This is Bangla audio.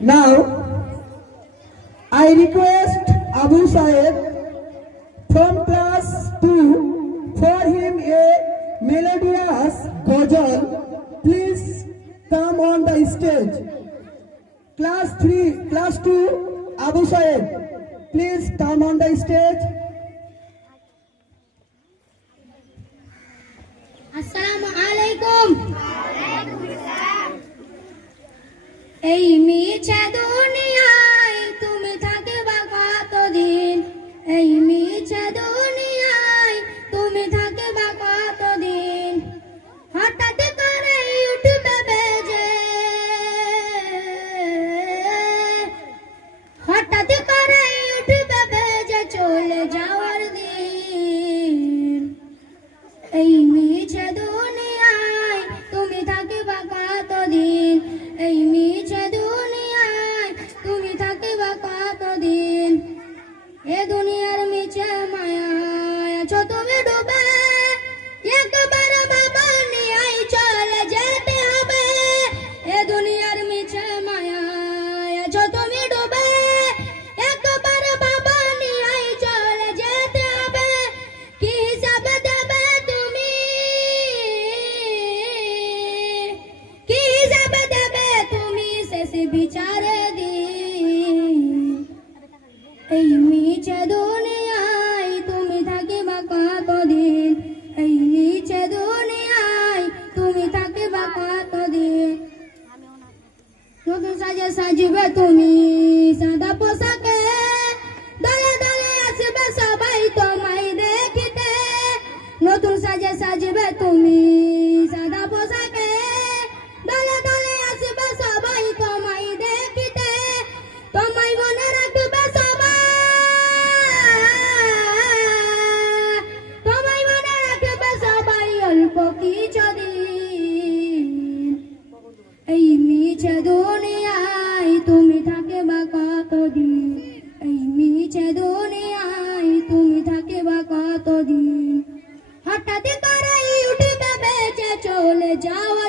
Now, I request Abu Saeb from class 2 for him a melodious ghazal. Please come on the stage. Class 2, Abu Saeb, please come on the stage. আসসালামু আলাইকুম। এই মিছে দুনিয়ায় তুমি থাকিবা কতদিন, এই মিছে দুনিয়ায় তুমি থাকিবা কতদিন। হঠাৎ করে উঠবে বেজে, হঠাৎ করে উঠবে বেজে চলে যাওয়ার দিন। এই মিছে দুনিয়ায় তুমি থাকিবা কতদিন, এই মিছে দুনিয়ায় তুমি থাকিবা কতদিন। এ দুনিয়ার মিছে মায়ায় আছো তুমি ডুবে, একবার বাবা নিয়াই চলে যেতে হবে। এ দুনিয়ার মিছে মায়ায় আছো তুমি ডুবে, একবার বাবা নিয়াই চলে যেতে হবে। কি হিসাব দেবে তুমি, কি হিসাব দেবে তুমি শেষ বিচারে দিন। এই মিছে দুনিয়ায় তুমি থাকিবা কতদিন, এই মিছে দুনিয়ায় তুমি থাকিবা কতদিন। নতুন সাজে সাজবে তুমি সাদা পোশাকে, দলে দলে আসবে সবাই তোমায় দেখিতে। নতুন সাজে সাজবে তুমি সাদা পোশাকে, দলে দলে আসবে সবাই তোমায় দেখিতে। তোমায় মনে রাখবে সবাই, তোমায় মনে রাখবে সবাই অল্প কিছুদিন। এই মিছে দুনিয়ায় তুমি থাকিবা কতদিন, এই মিছে দুনিয়ায় তুমি থাকিবা কতদিন। হঠাৎ করে উঠবে বেঁচে চলে যাওয়া